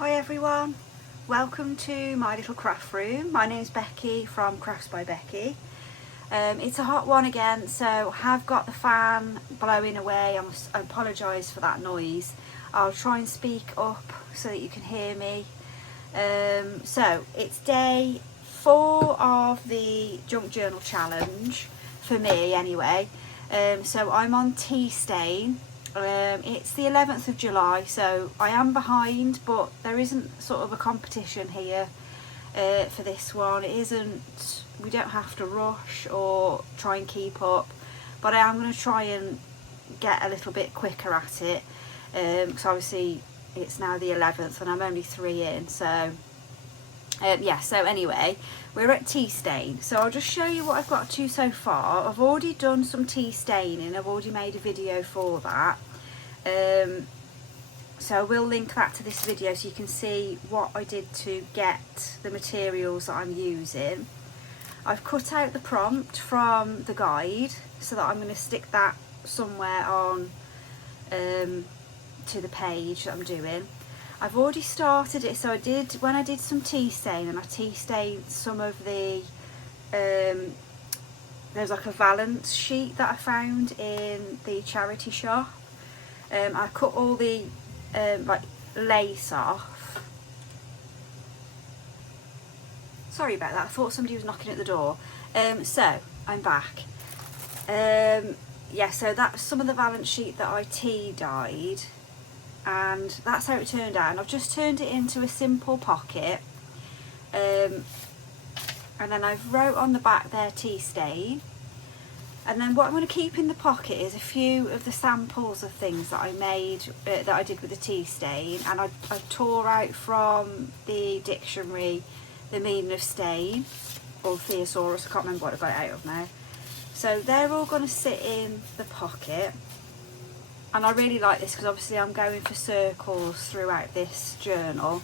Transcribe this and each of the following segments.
Hi everyone, welcome to my little craft room. My name's Becky from Crafts by Becky. It's a hot one again, so I have got the fan blowing away. I apologise for that noise. I'll try and speak up so that you can hear me. So it's day 4 of the Junk Journal Challenge, for me anyway. So I'm on tea stain. It's the 11th of July, so I am behind, but there isn't sort of a competition here for this one. It isn't, we don't have to rush or try and keep up, but I am going to try and get a little bit quicker at it, because obviously it's now the 11th and I'm only 3 in, so yeah, so anyway, we're at tea stain. So I'll just show you what I've got to so far. I've already done some tea staining. I've already made a video for that. So I will link that to this video so you can see what I did to get the materials that I'm using. I've cut out the prompt from the guide so that I'm going to stick that somewhere on to the page that I'm doing. I've already started it, so when I did some tea stain, and I tea stained some of the, there's like a valance sheet that I found in the charity shop. I cut all the like lace off. Sorry about that, I thought somebody was knocking at the door. So I'm back. Yeah, so that's some of the valance sheet that I tea dyed, and that's how it turned out. And I've just turned it into a simple pocket, and then I've wrote on the back there tea stain, and then what I'm going to keep in the pocket is a few of the samples of things that I made, that I did with the tea stain, and I tore out from the dictionary the meaning of stain, or thesaurus, I can't remember what I got it out of now. So they're all going to sit in the pocket. And I really like this because obviously I'm going for circles throughout this journal.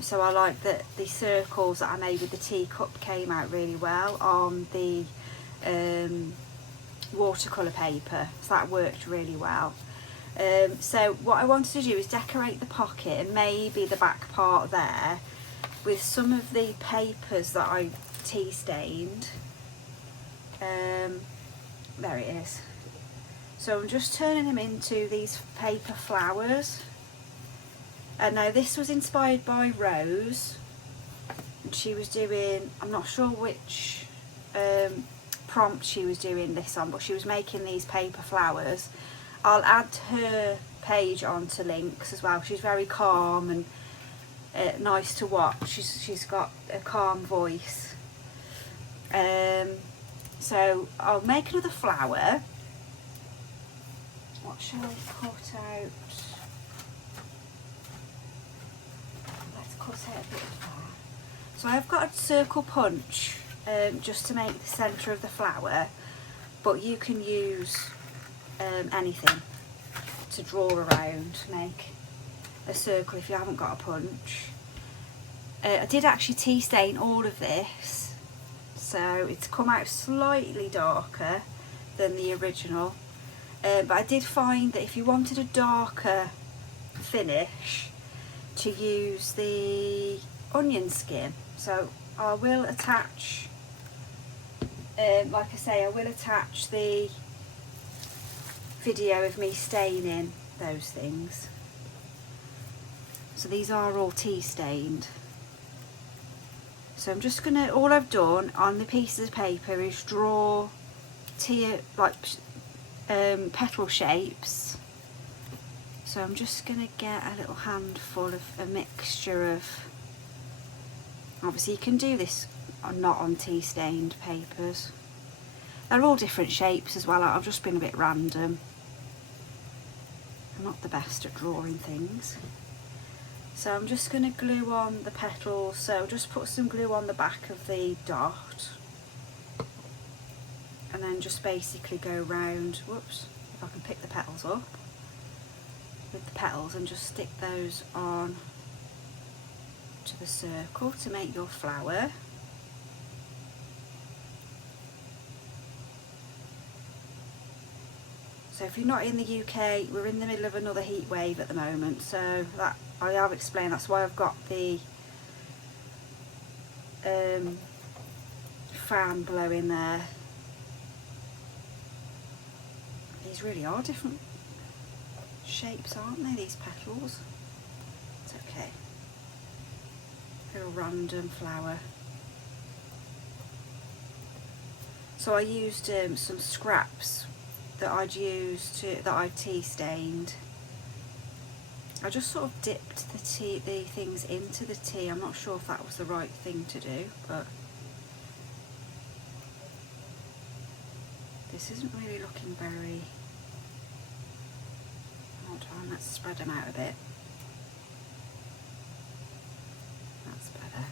So I like that the circles that I made with the teacup came out really well on the watercolour paper. So that worked really well. So what I wanted to do is decorate the pocket and maybe the back part there with some of the papers that I tea stained. There it is. So I'm just turning them into these paper flowers. And now this was inspired by Rose. And she was doing, I'm not sure which prompt she was doing this on, but she was making these paper flowers. I'll add her page onto links as well. She's very calm and nice to watch. She's got a calm voice. So I'll make another flower. What shall I cut out? Let's cut out a bit of that. So I've got a circle punch just to make the centre of the flower, but you can use anything to draw around, make a circle if you haven't got a punch. I did actually tea stain all of this, so it's come out slightly darker than the original. But I did find that if you wanted a darker finish, to use the onion skin. So I will attach, like I say, I will attach the video of me staining those things. So these are all tea stained. So I'm just gonna, all I've done on the pieces of paper is draw tea, like petal shapes. So I'm just going to get a little handful of a mixture of, obviously you can do this not on tea stained papers. They're all different shapes as well. I've just been a bit random. I'm not the best at drawing things. So I'm just going to glue on the petals. So just put some glue on the back of the dot, and then just basically go round, whoops, if I can pick the petals up, with the petals, and just stick those on to the circle to make your flower. So if you're not in the UK, we're in the middle of another heat wave at the moment, so that I have explained, that's why I've got the fan blowing there. These really are different shapes, aren't they, these petals? It's okay. They're a random flower. So I used some scraps that I'd used that I'd tea stained. I just sort of dipped the things into the tea. I'm not sure if that was the right thing to do, but this isn't really looking very. Hold on, let's spread them out a bit. That's better.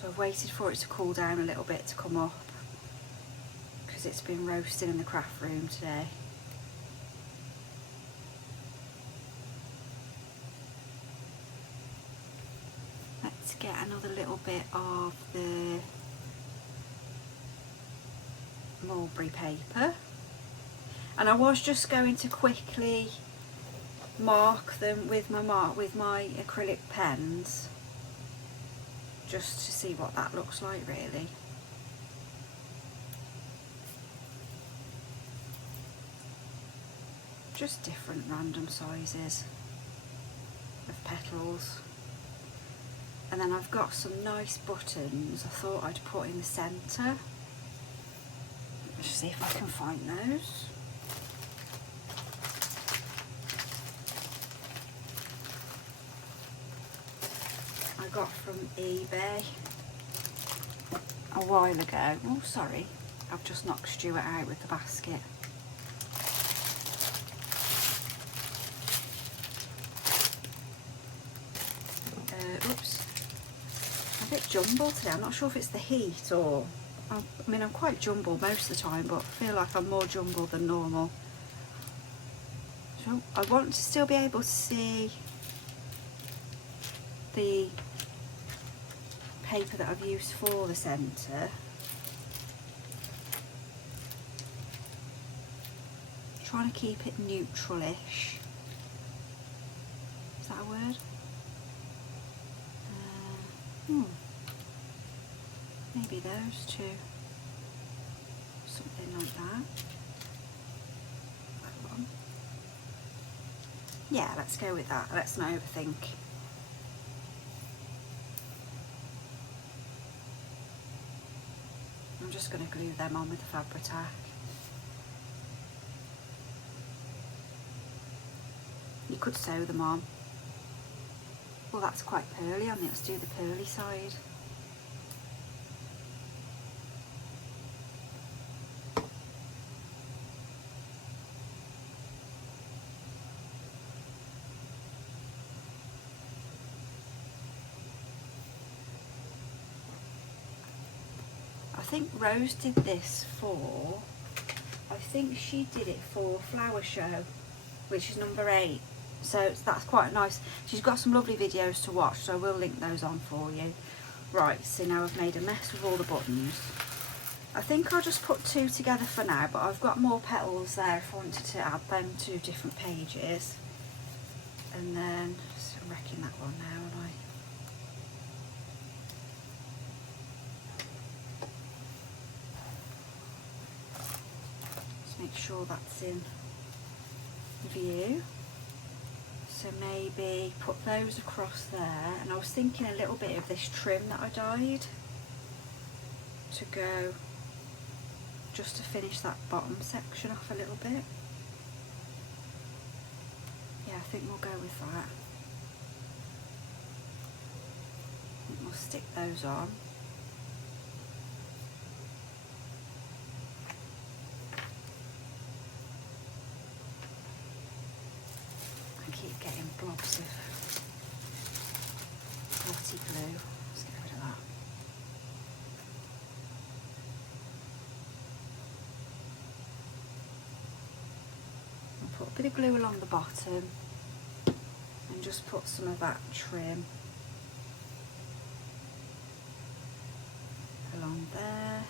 So I've waited for it to cool down a little bit to come up, because it's been roasting in the craft room today. Let's get another little bit of the mulberry paper, and I was just going to quickly mark them with my acrylic pens, just to see what that looks like really. Just different random sizes of petals. And then I've got some nice buttons I thought I'd put in the centre. Let's see if I can find those. I got from eBay a while ago. Oh, sorry, I've just knocked Stuart out with the basket. Oops, I'm a bit jumbled today. I'm not sure if it's the heat or, I mean, I'm quite jumbled most of the time, but I feel like I'm more jumbled than normal. So I want to still be able to see the paper that I've used for the centre. Trying to keep it neutral-ish. Is that a word? Maybe those two. Something like that. That one. Yeah, let's go with that. Let's not overthink. I'm just going to glue them on with the Fabri-Tac. You could sew them on. Well, that's quite pearly on it. Let's do the pearly side. I think Rose did this for, I think she did it for Flower Show, which is number 8. So that's quite nice. She's got some lovely videos to watch, so I will link those on for you. Right, so now I've made a mess with all the buttons. I think I'll just put 2 together for now, but I've got more petals there if I wanted to add them to different pages. And then, just wrecking that one now, aren't I? Just make sure that's in view. So maybe put those across there, and I was thinking a little bit of this trim that I dyed to go just to finish that bottom section off a little bit. Yeah, I think we'll go with that. And we'll stick those on. Keep getting blobs of blotty glue. Let's get rid of that. I'll put a bit of glue along the bottom and just put some of that trim along there.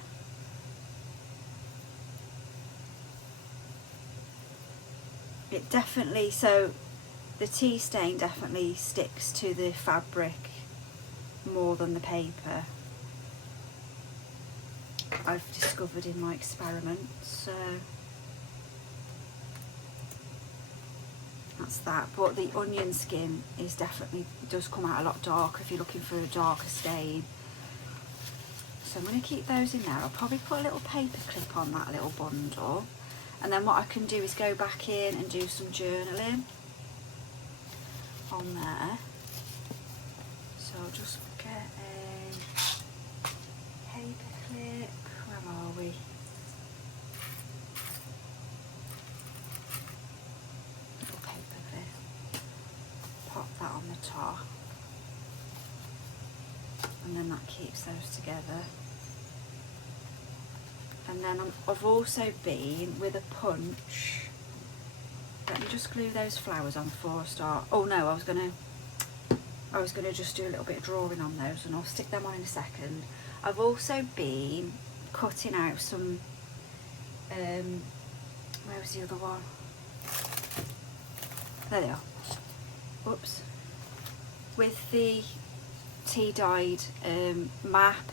it definitely, so the tea stain definitely sticks to the fabric more than the paper, I've discovered in my experiments. So that's that. But the onion skin is definitely, does come out a lot darker if you're looking for a darker stain. So I'm going to keep those in there. I'll probably put a little paper clip on that little bundle, and then what I can do is go back in and do some journaling on there. So I'll just get a paper clip. Where are we? Little paper clip. Pop that on the top, and then that keeps those together. And then I've also been with a punch. Let me just glue those flowers on before I start. Oh no, I was gonna just do a little bit of drawing on those, and I'll stick them on in a second. I've also been cutting out some, where was the other one? There they are. Whoops. With the tea dyed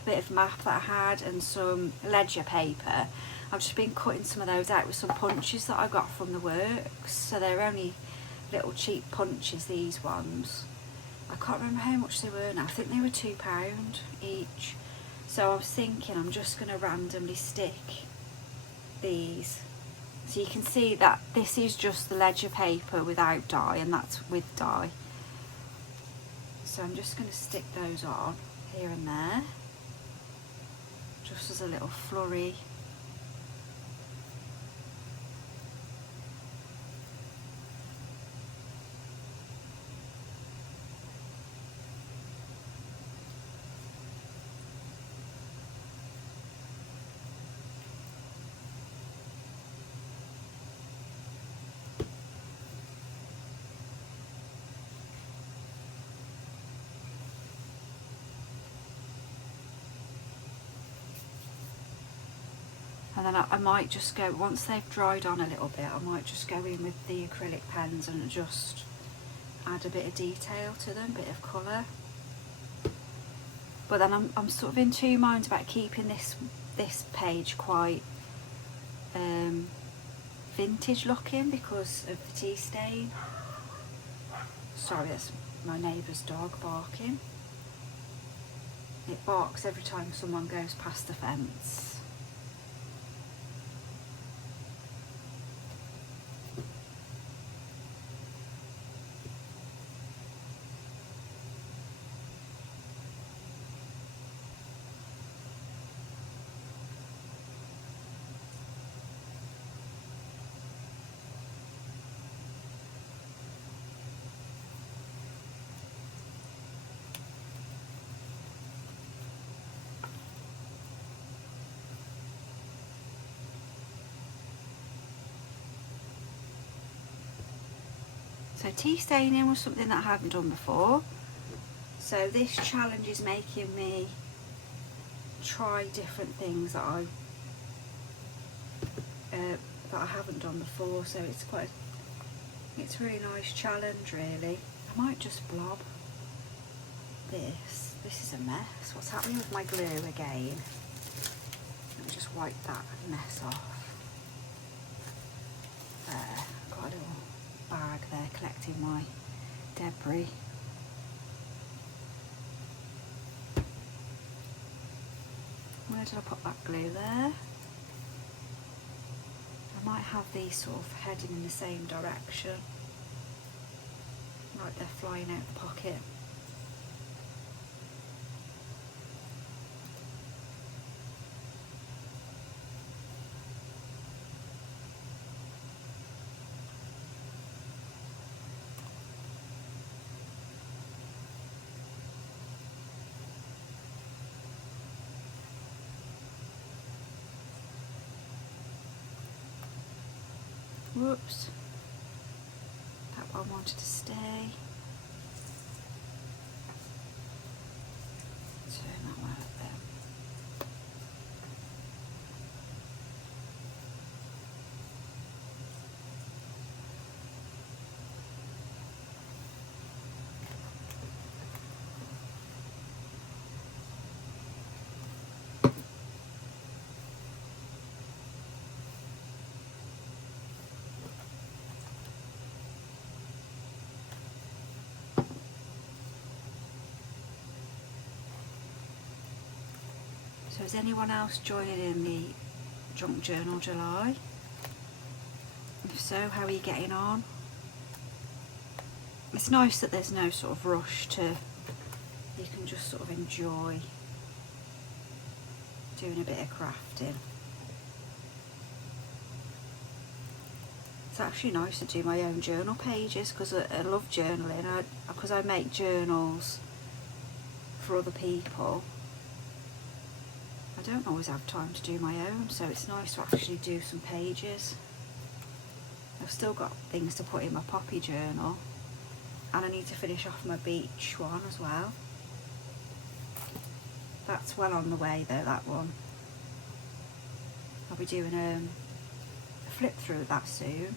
bit of map that I had, and some ledger paper, I've just been cutting some of those out with some punches that I got from the works. So they're only little cheap punches, these ones. I can't remember how much they were now. I think they were £2 each. So I was thinking I'm just going to randomly stick these. So you can see that this is just the ledger paper without dye, and that's with dye. So I'm just going to stick those on here and there, just as a little flurry. And then I might just go, once they've dried on a little bit, I might just go in with the acrylic pens and just add a bit of detail to them, a bit of colour. But then I'm sort of in two minds about keeping this page quite vintage looking because of the tea stain. Sorry, that's my neighbour's dog barking. It barks every time someone goes past the fence. So tea staining was something that I hadn't done before. So this challenge is making me try different things that I haven't done before. So it's a really nice challenge, really. I might just blob this. This is a mess. What's happening with my glue again? Let me just wipe that mess off. There, got a little bag there collecting my debris. Where did I put that glue there? I might have these sort of heading in the same direction, like they're flying out the pocket. Whoops, that one wanted to stay. Turn that one up there. So is anyone else joining in the Junk Journal July? If so, how are you getting on? It's nice that there's no sort of rush to, you can just sort of enjoy doing a bit of crafting. It's actually nice to do my own journal pages because I love journaling, because I make journals for other people. I don't always have time to do my own, so it's nice to actually do some pages. I've still got things to put in my poppy journal, and I need to finish off my beach one as well. That's well on the way though, that one. I'll be doing a flip through of that soon.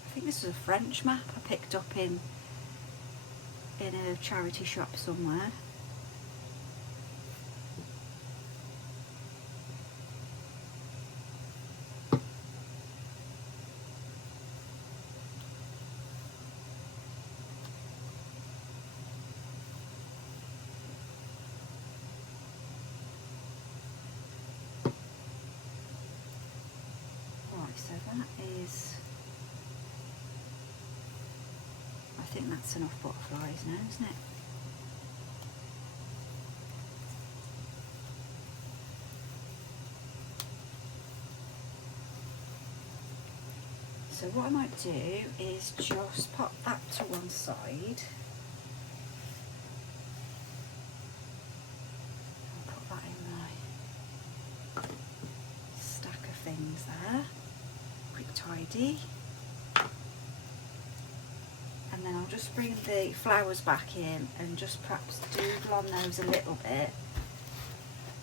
I think this is a French map I picked up in a charity shop somewhere. Right, so that is, I think that's enough butterflies now, isn't it? So what I might do is just pop that to one side. I'll put that in my stack of things there. Quick tidy. And then I'll just bring the flowers back in and just perhaps doodle on those a little bit,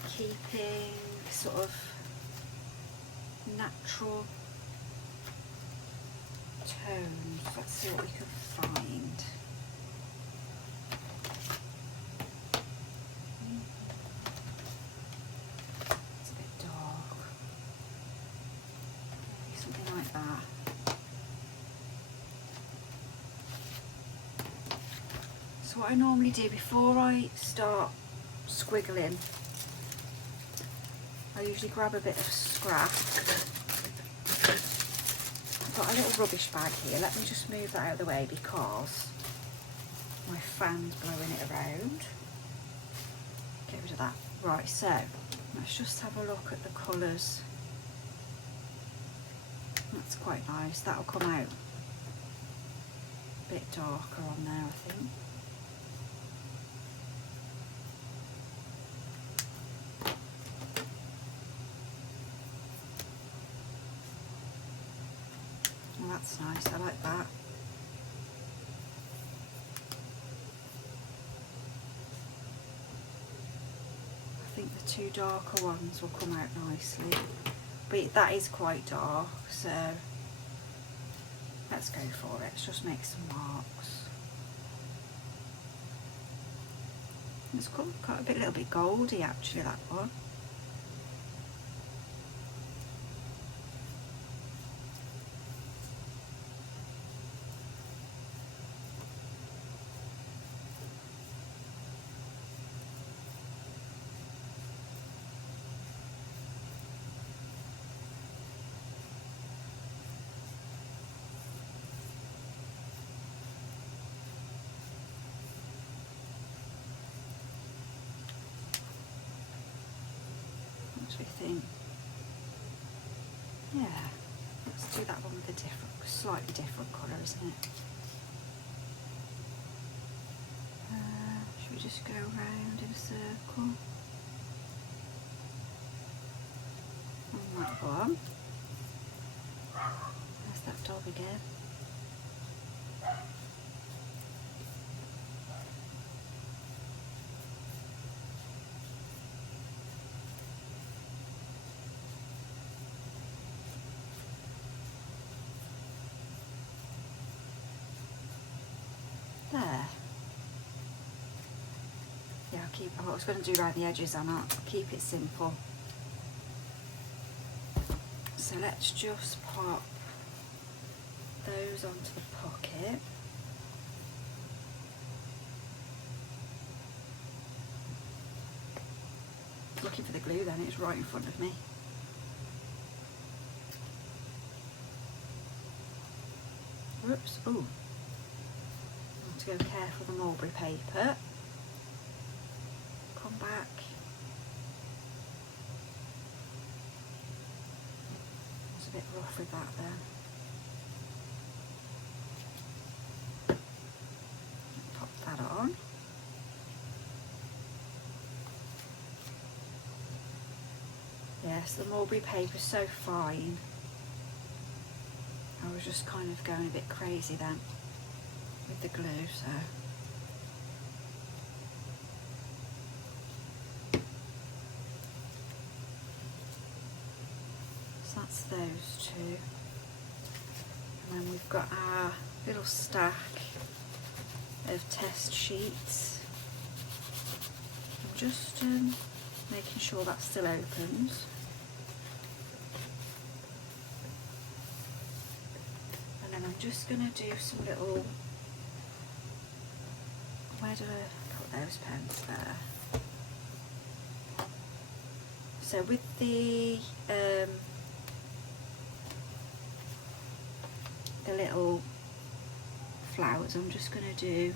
keeping sort of natural tones. Let's see what we can find. It's a bit dark. Something like that. So what I normally do before I start squiggling, I usually grab a bit of scrap. I've got a little rubbish bag here. Let me just move that out of the way because my fan's blowing it around. Get rid of that. Right, so let's just have a look at the colours. That's quite nice. That'll come out a bit darker on there, I think. That's nice, I like that. I think the two darker ones will come out nicely, but that is quite dark, so let's go for it. Let's just make some marks. It's got a little bit goldy actually, that one. We think, yeah, let's do that one with a slightly different colour, isn't it? Should we just go round in a circle on that one? There's that dog again. There. Yeah, I was going to do around the edges and I'll keep it simple. So let's just pop those onto the pocket. Looking for the glue then, it's right in front of me. Whoops, ooh. I have to go careful with the mulberry paper. Come back. It's a bit rough with that then. Pop that on. Yes, the mulberry paper is so fine. I was just kind of going a bit crazy then with the glue, so. So that's those two. And then we've got our little stack of test sheets. I'm just making sure that still opens. And then I'm just going to do some little, where did I put those pens there? So with the little flowers, I'm just going to do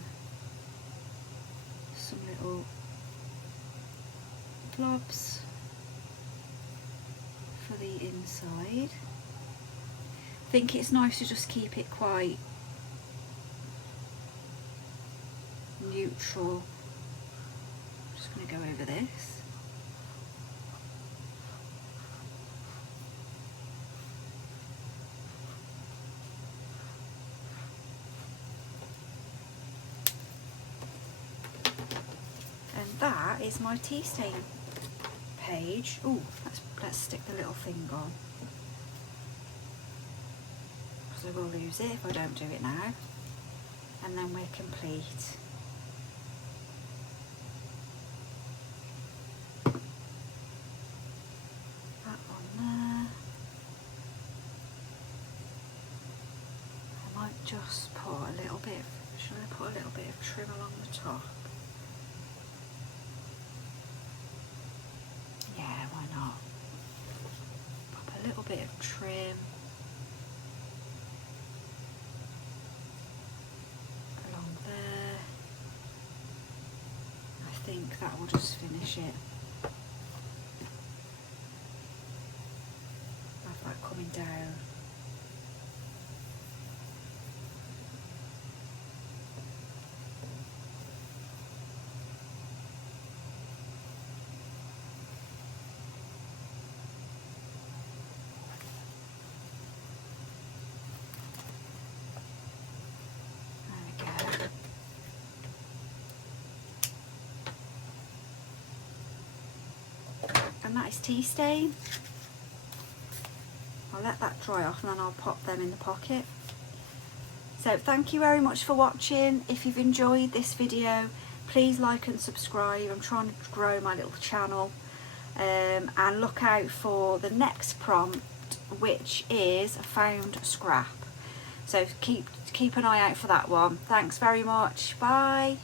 some little blobs for the inside. I think it's nice to just keep it quite neutral. I'm just going to go over this. That is my tea stain page. Oh, let's stick the little thing on, because I will lose it if I don't do it now. And then we're complete. That on there. I might just put a little bit of, should I put a little bit of trim along the top? A little bit of trim along there. I think that will just finish it. Have that coming down. And that is tea stain. I'll let that dry off and then I'll pop them in the pocket. So thank you very much for watching. If you've enjoyed this video, please like and subscribe. I'm trying to grow my little channel. And look out for the next prompt, which is a found scrap. So keep an eye out for that one. Thanks very much. Bye.